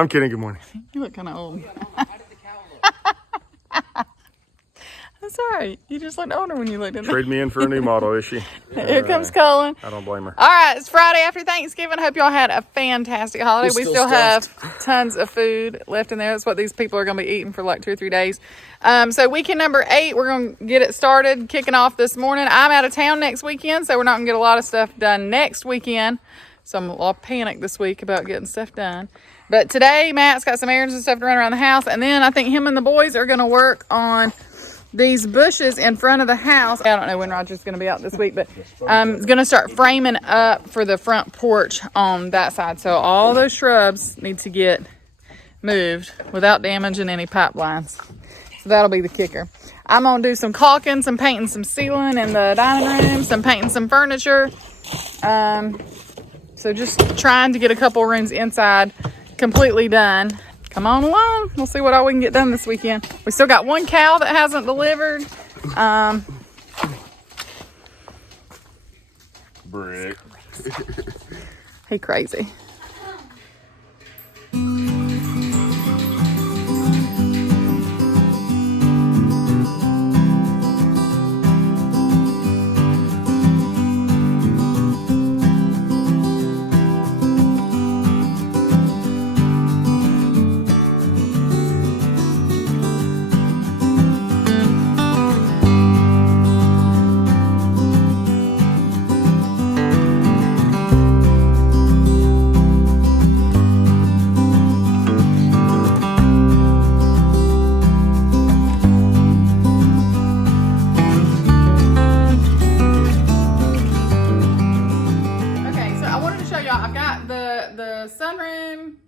I'm kidding. Good morning. You look kind of old. That's all right. You just looked older when you looked in there. Trade me in for a new model, is she? Here comes Colin. I don't blame her. All right, it's Friday after Thanksgiving. Hope y'all had a fantastic holiday. We still have tons of food left in there. That's what these people are going to be eating for like 2 or 3 days. So weekend number 8, we're going to get it started, kicking off this morning. I'm out of town next weekend, so we're not going to get a lot of stuff done next weekend. So I'm a little panicked this week about getting stuff done. But today, Matt's got some errands and stuff to run around the house. And then I think him and the boys are going to work on these bushes in front of the house. I don't know when Roger's going to be out this week, but I'm going to start framing up for the front porch on that side. So all those shrubs need to get moved without damaging any pipelines. So that'll be the kicker. I'm going to do some caulking, some painting, some sealing in the dining room, some painting some furniture. So just trying to get a couple rooms inside completely done. Come on along. We'll see what all we can get done this weekend. We still got one cow that hasn't delivered. Brick. He crazy.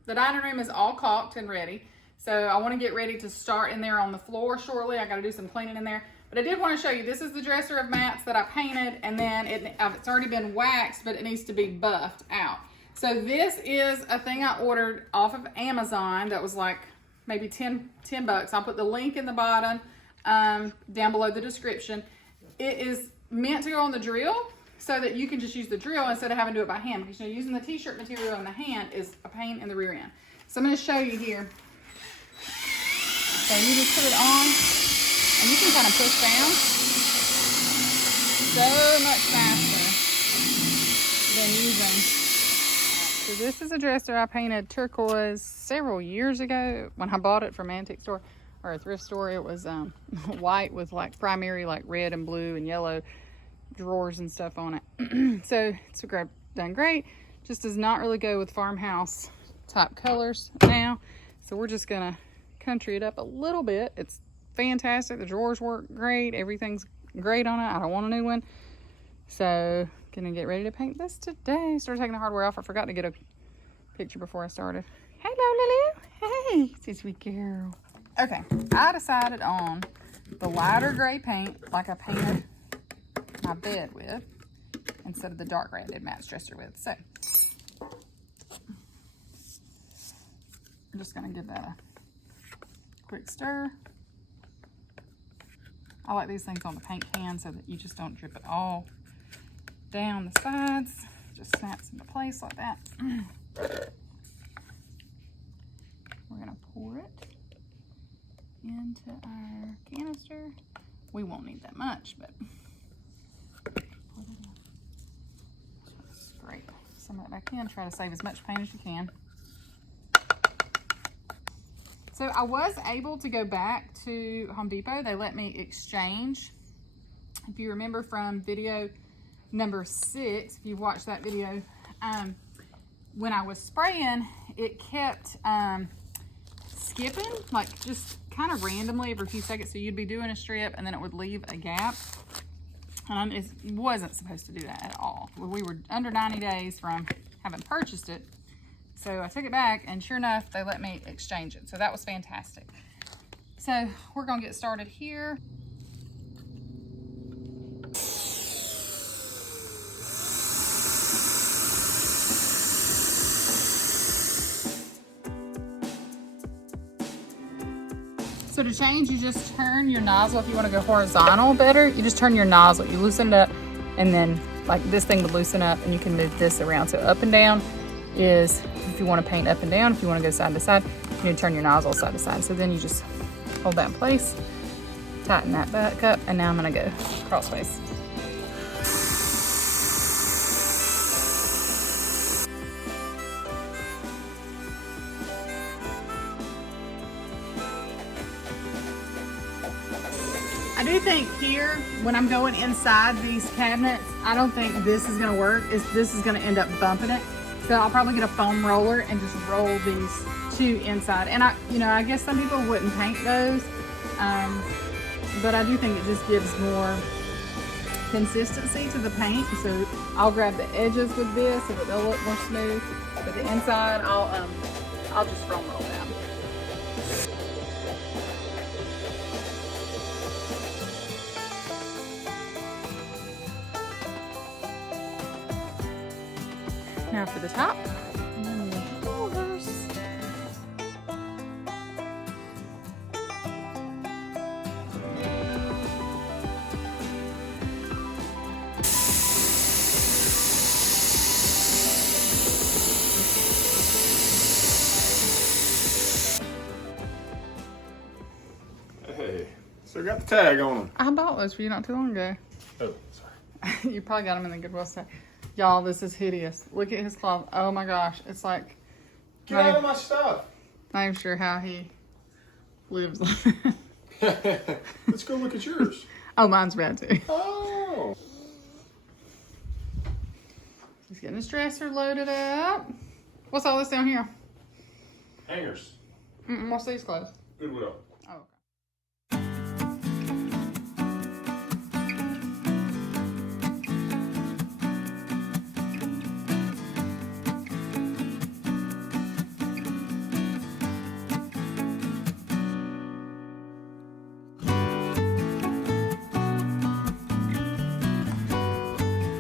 The dining room is all caulked and ready. So I want to get ready to start in there on the floor shortly. I got to do some cleaning in there. But I did want to show you, this is the dresser of Matt's that I painted, and then it's already been waxed, but it needs to be buffed out. So this is a thing I ordered off of Amazon that was like maybe 10 bucks. I'll put the link in the bottom down below the description. It is meant to go on the drill, so that you can just use the drill instead of having to do it by hand. Because using the t-shirt material in the hand is a pain in the rear end. So I'm going to show you here. So you just put it on, and you can kind of push down. So much faster than using. So this is a dresser I painted turquoise several years ago when I bought it from an antique store or a thrift store. It was white with like primary like red and blue and yellow drawers and stuff on it. So it's done great. Just does not really go with farmhouse type colors now. So we're just gonna country it up a little bit. It's fantastic. The drawers work great. Everything's great on it. I don't want a new one. So gonna get ready to paint this today. Started taking the hardware off. I forgot to get a picture before I started. Hello, Lulu. Hey, sweet girl. Okay, I decided on the lighter gray paint like I painted my bed with instead of the dark gray I did Matt's dresser with. So I'm just going to give that a quick stir. I like these things on the paint can so that you just don't drip it all down the sides. Just snaps into place like that. We're going to pour it into our canister. We won't need that much, but scrape some of that back in. Try to save as much paint as you can. So I was able to go back to Home Depot. They let me exchange. If you remember from video number 6, if you've watched that video, when I was spraying, it kept skipping, like just kind of randomly every few seconds. So you'd be doing a strip and then it would leave a gap. It wasn't supposed to do that at all. We were under 90 days from having purchased it. So I took it back, and sure enough, they let me exchange it. So that was fantastic. So we're gonna get started here. So to change, you just turn your nozzle. If you want to go horizontal better, you just turn your nozzle. You loosen it up, and then like this thing would loosen up, and you can move this around. So up and down is if you want to paint up and down, if you want to go side to side, you need to turn your nozzle side to side. So then you just hold that in place, tighten that back up, and now I'm going to go crossways. I do think here, when I'm going inside these cabinets, I don't think this is gonna work. This is gonna end up bumping it. So I'll probably get a foam roller and just roll these two inside. And I guess some people wouldn't paint those, but I do think it just gives more consistency to the paint. So I'll grab the edges with this so that they'll look more smooth. But the inside, I'll just foam roll down. Now for the top, and then the shoulders. Hey, so got the tag on them. I bought those for you not too long ago. Oh, sorry. You probably got them in the Goodwill store. Y'all, this is hideous. Look at his cloth. Oh my gosh. It's like... Get out of my stuff. Not even sure how he lives. Let's go look at yours. Oh, mine's bad too. Oh. He's getting his dresser loaded up. What's all this down here? Hangers. What's these clothes? Goodwill. Oh, okay.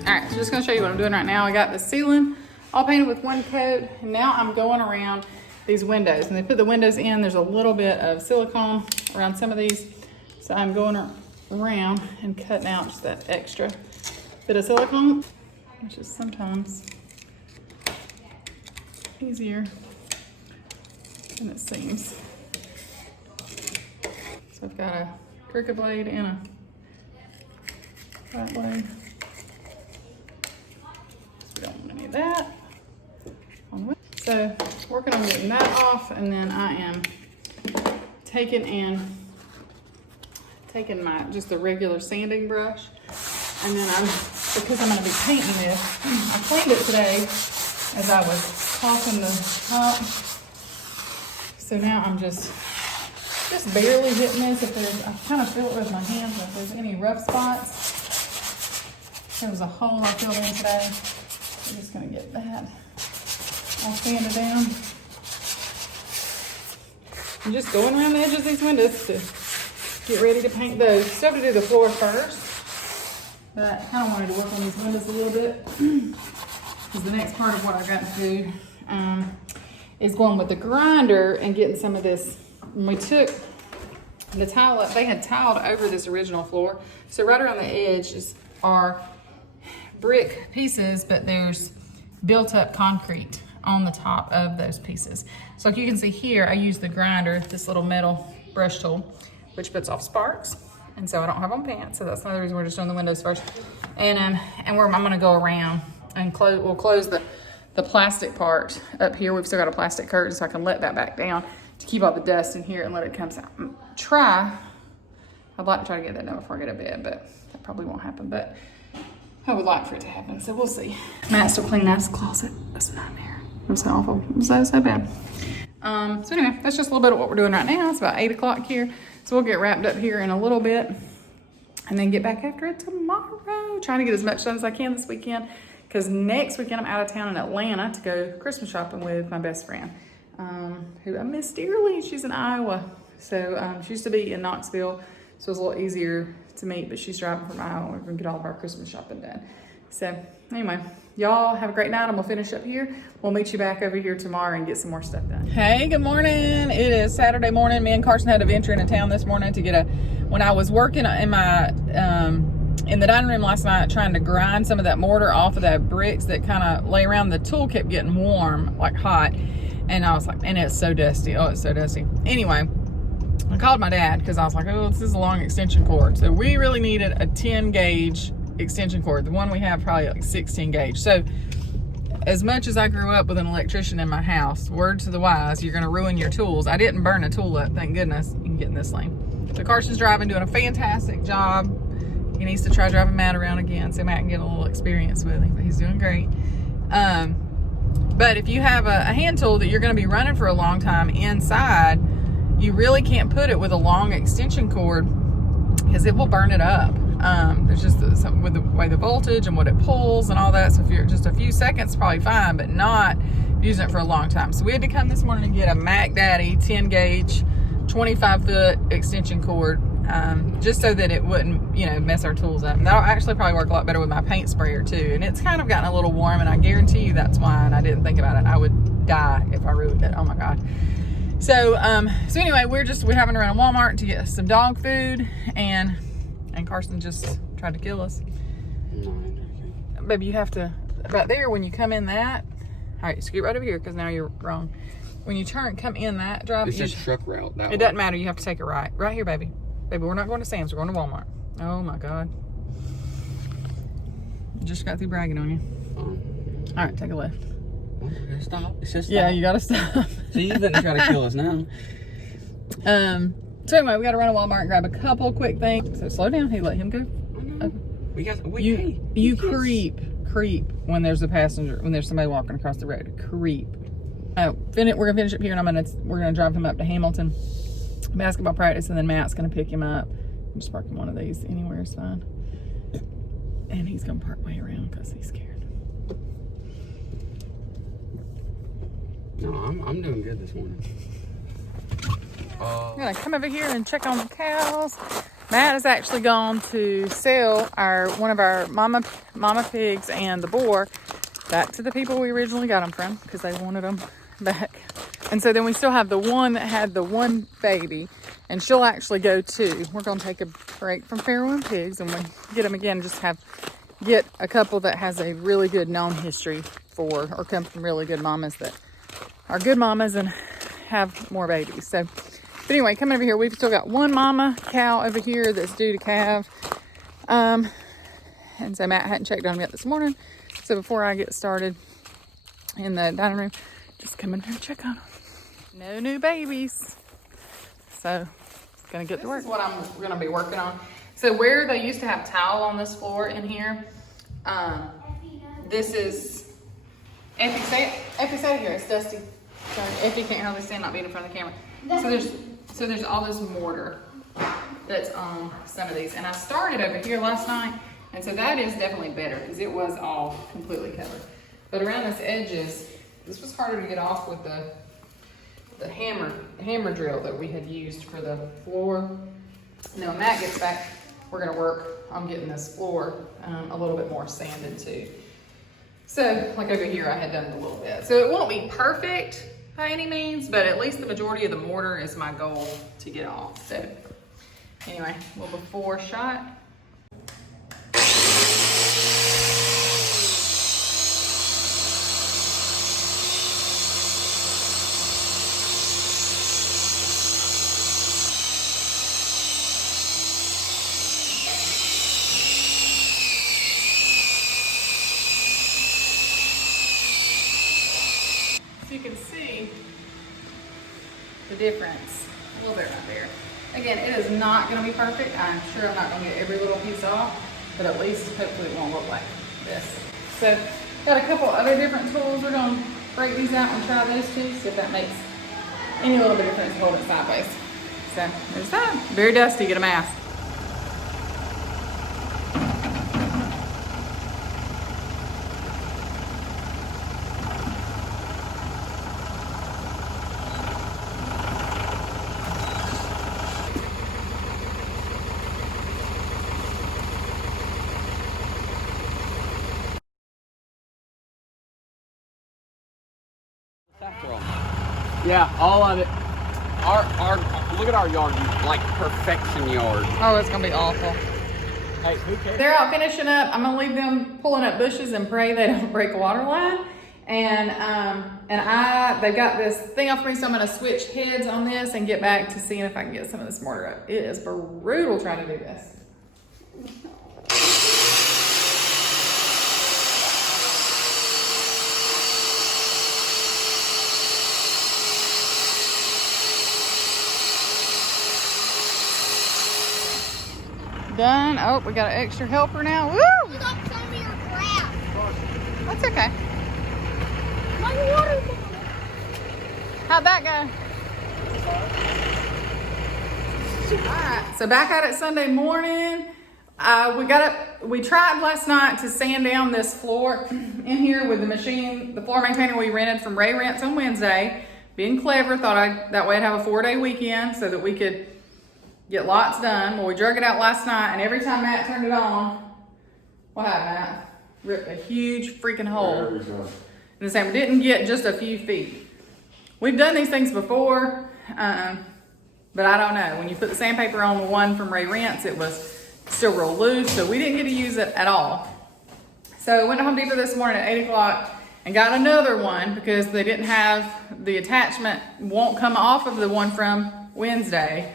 Alright, so just going to show you what I'm doing right now. I got the ceiling all painted with one coat, and now I'm going around these windows. And they put the windows in, there's a little bit of silicone around some of these. So I'm going around and cutting out just that extra bit of silicone, which is sometimes easier than it seems. So I've got a crooked blade and a flat blade. We don't want any of that. So working on getting that off, and then I am taking my just the regular sanding brush, and then because I'm going to be painting this, I cleaned it today as I was caulking the top. So now I'm just barely hitting this. I kind of feel it with my hands if there's any rough spots. There was a hole I filled in today. I'm just gonna get that all sanded down. I'm just going around the edges of these windows to get ready to paint those. Still have to do the floor first, but I kind of wanted to work on these windows a little bit because the next part of what I got to do is going with the grinder and getting some of this. When we took the tile up, they had tiled over this original floor, so right around the edges are brick pieces, but there's built up concrete on the top of those pieces. So like you can see here, I use the grinder, this little metal brush tool, which puts off sparks. And so I don't have on pants, so that's another reason we're just doing the windows first. And I'm gonna go around and we'll close the plastic part up here. We've still got a plastic curtain, so I can let that back down to keep all the dust in here and let it come out. I'd like to try to get that done before I get to bed, but that probably won't happen. But I would like for it to happen, so we'll see. Matt's still cleaning out his closet. That's a nightmare. It was so awful. It was so bad. So anyway, that's just a little bit of what we're doing right now. It's about 8 o'clock here. So we'll get wrapped up here in a little bit and then get back after it tomorrow. Trying to get as much done as I can this weekend, because next weekend I'm out of town in Atlanta to go Christmas shopping with my best friend, who I miss dearly. She's in Iowa. So she used to be in Knoxville, so it was a little easier to meet, but she's driving from Iowa. We're gonna get all of our Christmas shopping done. So anyway, y'all have a great night. I'm gonna finish up here. We'll meet you back over here tomorrow and get some more stuff done. Hey, good morning. It is Saturday morning. Me and Carson had a venture into town this morning to get when I was working in my in the dining room last night trying to grind some of that mortar off of that bricks that kind of lay around. The tool kept getting warm, like hot. And I was like, man, it's so dusty. Oh, it's so dusty. Anyway, I called my dad because I was like, oh, this is a long extension cord. So we really needed a 10 gauge extension cord. The one we have probably like 16 gauge. So as much as I grew up with an electrician in my house, word to the wise, you're going to ruin your tools. I didn't burn a tool up, thank goodness. You can get in this lane. So Carson's driving, doing a fantastic job. He needs to try driving Matt around again so Matt can get a little experience with him, but he's doing great. But if you have a hand tool that you're going to be running for a long time inside, you really can't put it with a long extension cord because it will burn it up. There's just something with the way the voltage and what it pulls and all that. So if you're just a few seconds, probably fine, but not using it for a long time. So we had to come this morning and get a Mac Daddy 10 gauge, 25 foot extension cord, just so that it wouldn't, you know, mess our tools up. And that'll actually probably work a lot better with my paint sprayer too. And it's kind of gotten a little warm, and I guarantee you that's why. And I didn't think about it. I would die if I ruined it. Oh my God. So, so anyway, we're having to run to Walmart to get some dog food, and Carson just tried to kill us. Baby, you have to, right there, when you come in that, all right, scoot right over here, because now you're wrong. When you come in that drive, it's just truck route. It doesn't matter. You have to take it right here, baby. Baby, we're not going to Sam's. We're going to Walmart. Oh my God. Just got through bragging on you. All right, take a left. Oh, we gotta stop. It says stop. Yeah, you gotta stop. So you didn't try to kill us now. So anyway, we gotta run to Walmart and grab a couple quick things. So slow down. Hey, let him go. Okay. You creep when there's a passenger, when there's somebody walking across the road. Creep. We're gonna finish up here, and we're gonna drive him up to Hamilton basketball practice, and then Matt's gonna pick him up. I'm just parking one of these anywhere is fine. And he's gonna park way around because he's scared. No, I'm doing good this morning. I'm gonna come over here and check on the cows. Matt has actually gone to sell one of our mama pigs and the boar back to the people we originally got them from, because they wanted them back. And so then we still have the one that had the one baby, and she'll actually go too. We're gonna take a break from farrowing pigs, and when we get them again, just get a couple that has a really good known history or come from really good mamas that are good mamas and have more babies. So, but anyway, coming over here, we've still got one mama cow over here that's due to calve. And so Matt hadn't checked on them yet this morning. So before I get started in the dining room, just come in here and check on them. No new babies. So, gonna get to work. This is what I'm gonna be working on. So where they used to have towel on this floor in here, this is, Effie, say it here, it's dusty. Sorry, Effie can't hardly stand not being in front of the camera. So there's all this mortar that's on some of these. And I started over here last night, and so that is definitely better because it was all completely covered. But around this edges, this was harder to get off with the hammer drill that we had used for the floor. Now when Matt gets back, we're gonna work on getting this floor a little bit more sanded too. So like over here, I had done it a little bit. So it won't be perfect by any means, but at least the majority of the mortar is my goal to get off. So anyway, a little before shot. You can see the difference a little bit right there. Again, it is not going to be perfect. I'm sure I'm not going to get every little piece off, but at least hopefully it won't look like this. So got a couple other different tools. We're going to break these out and try those two, see if that makes any little bit of difference to hold it sideways. So there's that. Very dusty, get a mask. Yeah, all of it. Our look at our yard, like perfection yard. Oh, it's gonna be awful. Hey, who cares? They're out finishing up. I'm gonna leave them pulling up bushes and pray they don't break a water line. And they've got this thing off me, so I'm gonna switch heads on this and get back to seeing if I can get some of this mortar up. It is brutal trying to do this. Done. Oh, we got an extra helper now. Woo! Hold up some of your crap. That's okay. My water bottle. How'd that go? Alright, so back at it Sunday morning. We tried last night to sand down this floor in here with the machine, the floor maintainer we rented from Ray Rents on Wednesday. Being clever, that way I'd have a 4-day weekend so that we could get lots done. Well, we drug it out last night, and every time Matt turned it on, what happened, Matt? Ripped a huge freaking hole. There we go. And the same, we didn't get just a few feet. We've done these things before, but I don't know. When you put the sandpaper on the one from Ray Rents, it was still real loose, so we didn't get to use it at all. So I went to Home Depot this morning at 8 o'clock and got another one because they didn't have the attachment, won't come off of the one from Wednesday.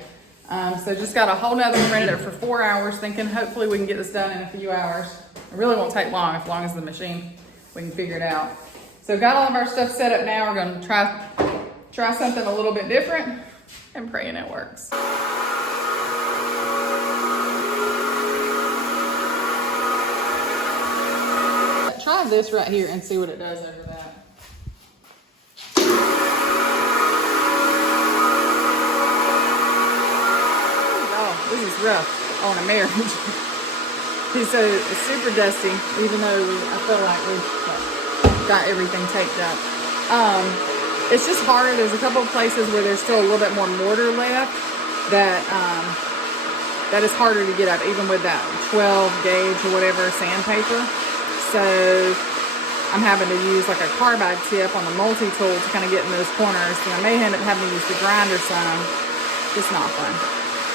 So just got a whole nother one, rented it for 4 hours, thinking hopefully we can get this done in a few hours. It really won't take long, as long as the machine, we can figure it out. So got all of our stuff set up now. We're gonna try something a little bit different and praying it works. Try this right here and see what it does over that. Oh, this is rough on a marriage. So it's super dusty, even though I feel like we've got everything taped up. It's just hard. There's a couple of places where there's still a little bit more mortar left that is harder to get up, even with that 12 gauge or whatever sandpaper. So I'm having to use like a carbide tip on the multi-tool to kind of get in those corners. And I may end up having to use the grinder some. It's not fun.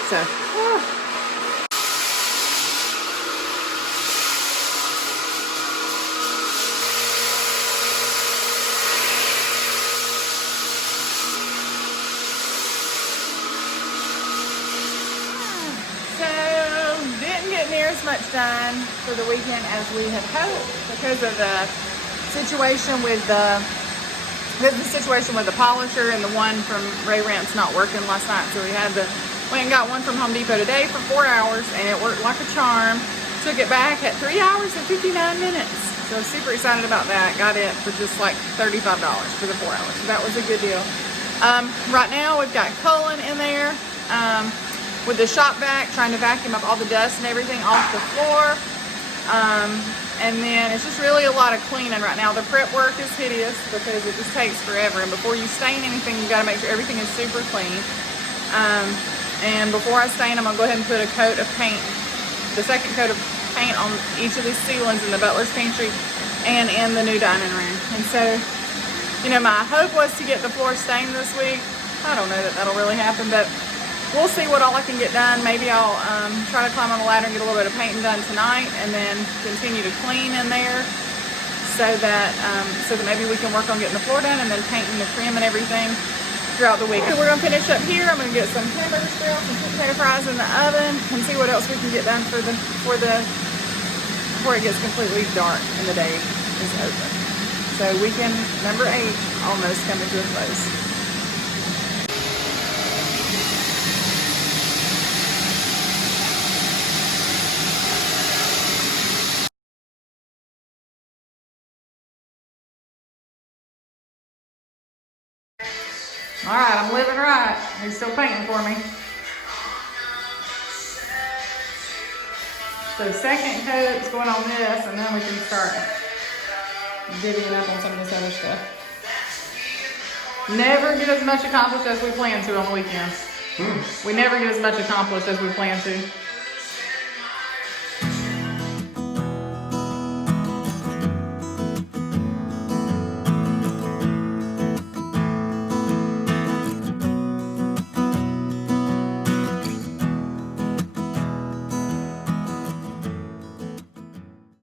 So, as much done for the weekend as we had hoped because of the situation with the polisher and the one from Ray Rents not working last night. So we went and got one from Home Depot today for 4 hours, and it worked like a charm. Took it back at 3 hours and 59 minutes. So I'm super excited about that. Got it for just like $35 for the 4 hours. So that was a good deal. Right now we've got Cullen in there. With the shop vac, trying to vacuum up all the dust and everything off the floor. And then it's just really a lot of cleaning right now. The prep work is hideous because it just takes forever. And before you stain anything, you gotta make sure everything is super clean. And before I stain them, I'll go ahead and put a coat of paint, the second coat of paint on each of these ceilings in the butler's pantry and in the new dining room. And so, you know, my hope was to get the floor stained this week. I don't know that that'll really happen, but we'll see what all I can get done. Maybe I'll try to climb on the ladder and get a little bit of painting done tonight, and then continue to clean in there so that maybe we can work on getting the floor done and then painting the trim and everything throughout the week. So we're gonna finish up here. I'm gonna get some hamburger grills, some sweet potato fries in the oven, and see what else we can get done before it gets completely dark and the day is over. So weekend number 8 almost coming to a close. All right, I'm living right. He's still painting for me. So second coat's going on this, and then we can start divvying up on some of this other stuff. Never get as much accomplished as we plan to on the weekends. We never get as much accomplished as we plan to.